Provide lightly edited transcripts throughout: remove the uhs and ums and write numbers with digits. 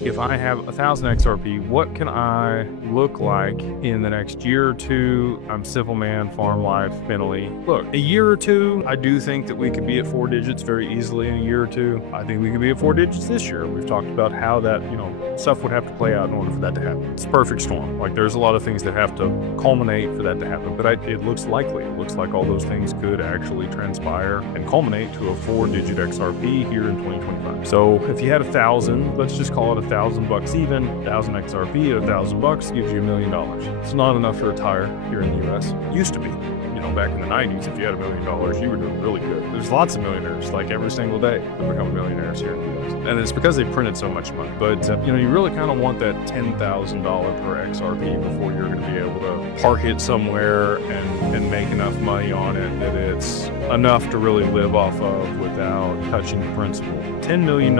if I have 1,000 XRP, what can I look like in the next year or two? I'm civil man, farm life, mentally. Look, a year or two, I do think that we could be at 4 digits very easily in a year or two. I think we could be at 4 digits this year. We've talked about how that, stuff would have to play out in order for that to happen. It's a perfect storm. Like, there's a lot of things that have to culminate for that to happen, but it looks likely. It looks like all those things could actually transpire and culminate to a 4-digit XRP here in 2025. So if you had 1,000, let's just call it $1,000 even. 1,000 XRP at $1,000 gives you $1 million. It's not enough to retire here in the US. Used to be. Back in the 90s, if you had $1 million, you were doing really good. There's lots of millionaires, like every single day, that become millionaires here in the US. And it's because they printed so much money. But, you really kind of want that $10,000 per XRP before you're going to be able to park it somewhere and make enough money on it that it's enough to really live off of without touching the principal. $10 million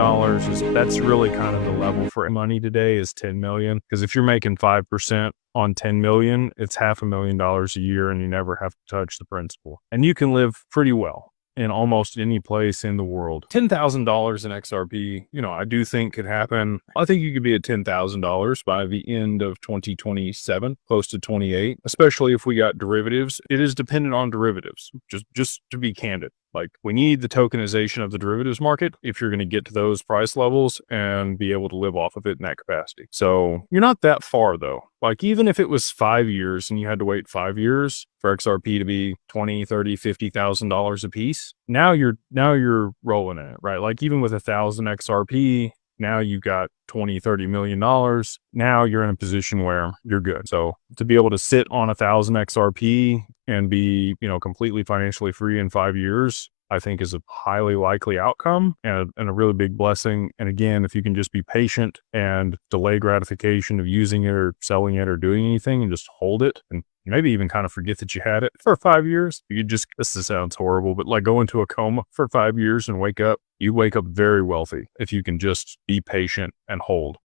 that's really kind of the level for money today is 10 million. Because if you're making 5% on 10 million, it's $500,000 a year and you never have to touch the principal. And you can live pretty well in almost any place in the world. $10,000 in XRP, I do think could happen. I think you could be at $10,000 by the end of 2027, close to 28, especially if we got derivatives. It is dependent on derivatives, just to be candid. Like, we need the tokenization of the derivatives market if you're going to get to those price levels and be able to live off of it in that capacity. So you're not that far though. Like, even if it was 5 years and you had to wait 5 years for XRP to be $20, $30, $50,000 a piece, now you're rolling in it, right? Like, even with 1,000 XRP, now you got $20-30 million. Now you're in a position where you're good. So to be able to sit on 1,000 XRP and be, completely financially free in 5 years, I think is a highly likely outcome and a really big blessing. And again, if you can just be patient and delay gratification of using it or selling it or doing anything and just hold it and maybe even kind of forget that you had it for 5 years. This sounds horrible, but like go into a coma for 5 years and wake up. You wake up very wealthy if you can just be patient and hold.